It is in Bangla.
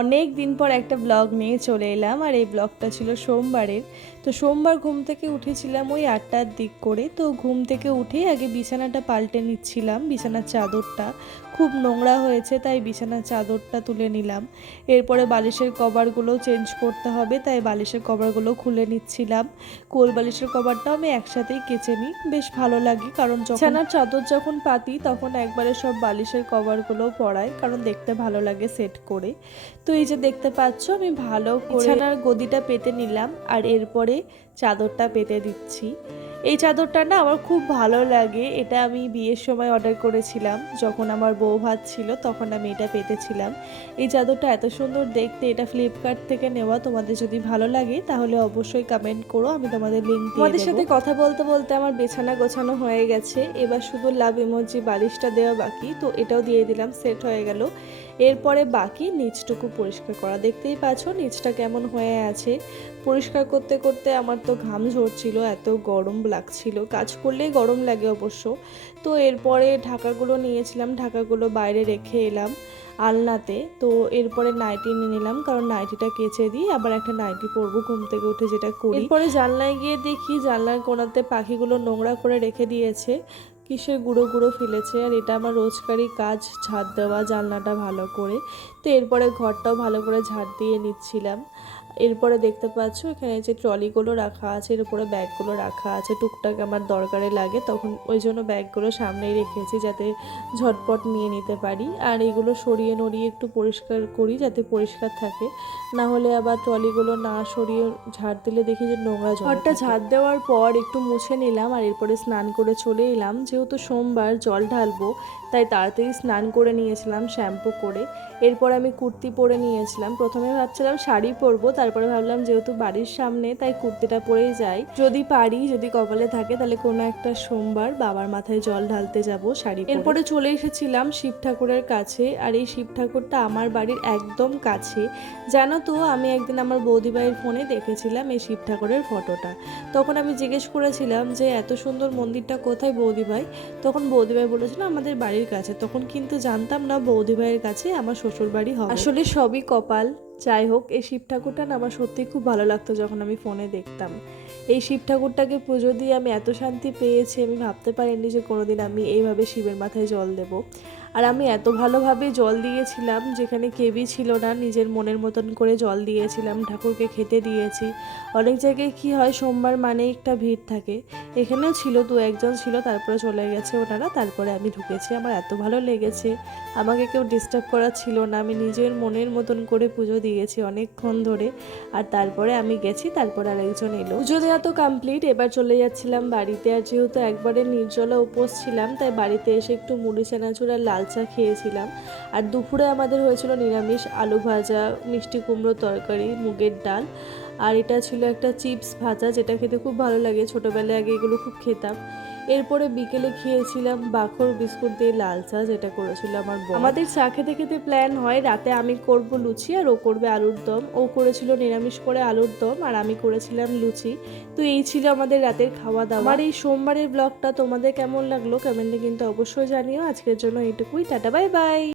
অনেক দিন পর একটা ব্লগ নিয়ে চলে এলাম, আর এই ব্লগটা ছিল সোমবারের। তো সোমবার ঘুম থেকে উঠেছিলাম ওই 8টার দিক করে। তো ঘুম থেকে উঠেই আগে বিছানাটা পাল্টে নিচ্ছিলাম, বিছানার চাদরটা খুব নোংরা হয়েছে তাই বিছানার চাদরটা তুলে নিলাম। এরপরে বালিশের কভারগুলো চেঞ্জ করতে হবে তাই বালিশের কভারগুলো খুলে নিচ্ছিলাম। কোল বালিশের কভারটাও আমি একসাথেই কেচে নিই, বেশ ভালো লাগে, কারণ বিছানার চাদর যখন পাতি তখন একবারে সব বালিশের কভারগুলো পরাই, কারণ দেখতে ভালো লাগে সেট করে। তো এই যে দেখতে পাচ্ছ আমি ভালো করে বিছানার গদিটা পেতে নিলাম, আর এরপরে চাদরটা পেতে দিচ্ছি। এই চাদরটা না আমার খুব ভালো লাগে, এটা আমি বিয়ের সময় অর্ডার করেছিলাম, যখন আমার বউ ভাত ছিল তখন আমি এটা পেতেছিলাম। এই চাদরটা এত সুন্দর দেখতে, এটা ফ্লিপকার্ট থেকে নেওয়া। তোমাদের যদি ভালো লাগে তাহলে অবশ্যই কমেন্ট করো, আমি তোমাদের লিঙ্ক দিয়ে দেব। তোমাদের সাথে কথা বলতে বলতে আমার বিছানা গোছানো হয়ে গেছে, এবার শুধু লাভ ইমোজি বালিশটা দেওয়া বাকি, তো এটাও দিয়ে দিলাম, সেট হয়ে গেল। এরপরে বাকি নিচটুকু পরিষ্কার করা। দেখতেই পাচ্ছ নিচটা কেমন হয়ে আছে। পরিষ্কার করতে করতে আমার তো ঘাম ঝরছিল, এত গরম লাগছিল, কাজ করলেই গরম লাগে অবশ্য। তো এরপরে ঢাকাগুলো নিয়েছিলাম, ঢাকাগুলো বাইরে রেখে এলাম আলনাতে। তো এরপরে নাইটি নিয়ে নিলাম, কারণ নাইটিটা কেচে দিই, আবার একটা নাইটি পরবো ঘুম থেকে উঠে, যেটা করি। এরপরে জানলায় গিয়ে দেখি জানলার কোণাতে পাখিগুলো নোংরা করে রেখে দিয়েছে, কিসের গুঁড়ো গুঁড়ো ফেলেছে। আর এটা আমার রোজকারই কাজ, ঝাড় দেওয়া জানলাটা ভালো করে। তো এরপরে ঘরটাও ভালো করে ঝাড় দিয়ে নিচ্ছিলাম। এরপরে দেখতে পাচ্ছ এখানে যে ট্রলিগুলো রাখা আছে, এর উপরে ব্যাগগুলো রাখা আছে, টুকটাক আমার দরকারে লাগে তখন, ওই জন্য ব্যাগগুলো সামনেই রেখেছি যাতে ঝটপট নিয়ে নিতে পারি। আর এগুলো সরিয়ে নড়িয়ে একটু পরিষ্কার করি যাতে পরিষ্কার থাকে, না হলে আবার ট্রলিগুলো না সরিয়ে ঝাড় দিলে দেখি যে নোংরা জমে। ঘরটা ঝাড় দেওয়ার পর একটু মুছে নিলাম, আর এরপরে স্নান করে চলে এলাম। যেহেতু সোমবার জল ঢালবো তাই তাড়াতাড়ি স্নান করে নিয়েছিলাম শ্যাম্পু করে। এরপর আমি কুর্তি পরে নিয়েছিলাম, প্রথমে ভাবছিলাম শাড়ি পরবো, তারপরে ভাবলাম যেহেতু বাড়ির সামনে তাই কুর্তিটা পরেই যাই, যদি পারি, যদি কপালে থাকে তাহলে কোনো একটা সোমবার বাবার মাথায় জল ঢালতে যাব শাড়ি পরে। এরপরে চলে এসেছিলাম শিব ঠাকুরের কাছে, আর এই শিব ঠাকুরটা আমার বাড়ির একদম কাছে। জানো তো আমি একদিন আমার বৌদিভাইয়ের ফোনে দেখেছিলাম এই শিব ঠাকুরের ফটোটা, তখন আমি জিজ্ঞেস করেছিলাম যে এত সুন্দর মন্দিরটা কোথায় বৌদিভাই, তখন বৌদিভাই বলেছিল আমাদের বাড়ির কাছে। তখন কিন্তু জানতাম না বৌদিভাইয়ের কাছে আমার শ্বশুর বাড়ি হবে। আসলে সবই কপাল। যাই হোক, এই শিব ঠাকুরটা না আমার সত্যিই খুব ভালো লাগতো যখন আমি ফোনে দেখতাম। এই শিব ঠাকুরটাকে পুজো দিয়ে আমি এত শান্তি পেয়েছি, আমি ভাবতে পারিনি যে কোনোদিন আমি এইভাবে শিবের মাথায় জল দেব। আর আমি এত ভালোভাবে জল দিয়েছিলাম, যেখানে কেবি ছিল না, নিজের মনের মতন করে জল দিয়েছিলাম, ঠাকুরকে খেতে দিয়েছি। অনেক জায়গায় কি হয় সোমবার মানেই একটা ভিড় থাকে, এখানেও ছিল, দু একজন ছিল, তারপরে চলে গেছে ওনারা, তারপরে আমি ঢুকেছি। আমার এত ভালো লেগেছে, আমাকে কেউ ডিস্টার্ব করা ছিল না, আমি নিজের মনের মতন করে পুজো দিয়েছি অনেকক্ষণ ধরে। আর তারপরে আমি গেছি, তারপরে আরেকজন এলো। পুজো দেওয়া তো কমপ্লিট, এবার চলে যাচ্ছিলাম বাড়িতে। আর যেহেতু একবারে নির্জলা উপোস ছিলাম তাই বাড়িতে এসে একটু মুড়ি চানাচুর আর লাল চা খেয়েছিলাম। আর দুপুরে আমাদের হয়েছিল নিরামিষ, আলু ভাজা, মিষ্টি কুমড়ো তরকারি, মুগের ডাল, আর এটা ছিল একটা চিপস ভাজা, যেটা খেতে খুব ভালো লাগে, ছোটোবেলায় আগে এগুলো খুব খেতাম। এরপরে বিকেলে খেয়েছিলাম বাখর বিস্কুট দিয়ে লাল চা, যেটা করেছিল আমার বর। আমাদের চা খেতে খেতে প্ল্যান হয় রাতে আমি করব লুচি আর ও করবে আলুর দম। ও করেছিল নিরামিষ করে আলুর দম, আর আমি করেছিলাম লুচি। তো এই ছিল আমাদের রাতের খাওয়া দাওয়া। আমার এই সোমবারের ব্লগটা তোমাদের কেমন লাগলো কমেন্টে কিন্তু অবশ্যই জানিও। আজকের জন্য এইটুকুই, টাটা বাই বাই।